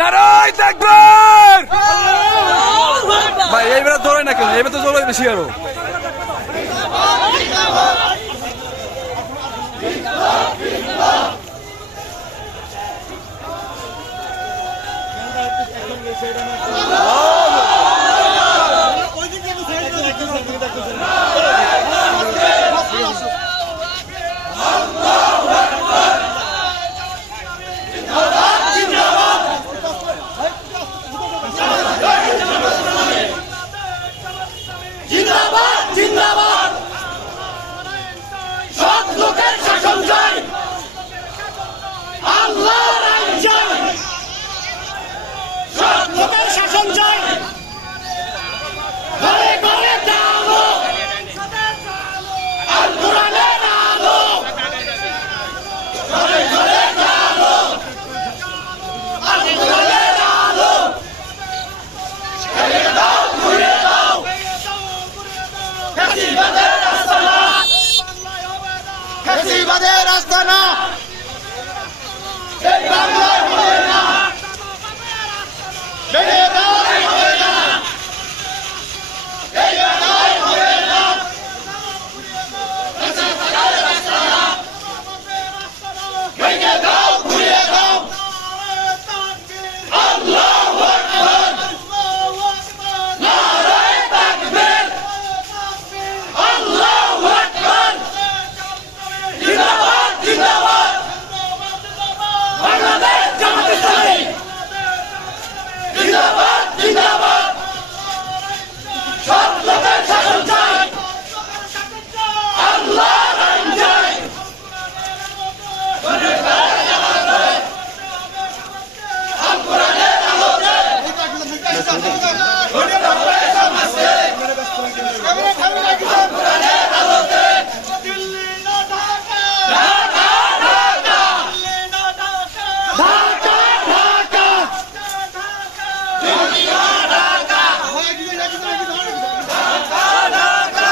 নারায় তাকবীর। ভাই এইবার দৌড়াই না কেন? এবার তো দৌড়াই বেশি আরো। জিন্দাবাদ জিন্দাবাদ সৎ লোকের শাসন চাই আল্লাহর আইন চাই সৎ লোকের শাসন চাই ঘরে ঘরে আলো আল কোরআনের আলো ঘরে ঘরে আলো আল কোরআনের আলো ঘুরে দাও ঘুরে দাও ফ্যাসিবাদের আস্তানা ফ্যাসিবাদের আস্তানা এই বাংলায় হবে না বেড়ে দেওয়াই হবে না এই বাংলায় হবে না ফ্যাসিবাদের আস্তানা ভেঙে দাও ঘুরিয়ে দাও আল্লাহু আকবার নারায়ে তাকবীর আল্লাহু আকবার জিন্দাবাদ জিন্দাবাদ বাংলাদেশ জামাত ইসলামী জিন্দাবাদ জিন্দাবাদ সৎ লোকের শাসন চাই আল্লাহর আইন চাই ঘরে ঘরে আলো আল কোরআনের আলোতে ঘরে ঘরে সমাজে আল কোরআনের আলোতে দিল্লি না ঢাকা ঢাকা ঢাকা দিল্লি না ঢাকা ঢাকা ঢাকা দিল্লি না ঢাকা ঢাকা ঢাকা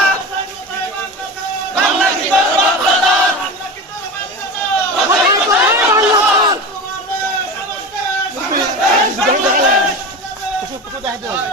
বাংলা কি তোর বাপদাদার বাংলা কি তোর বাপদাদার বাংলাদেশ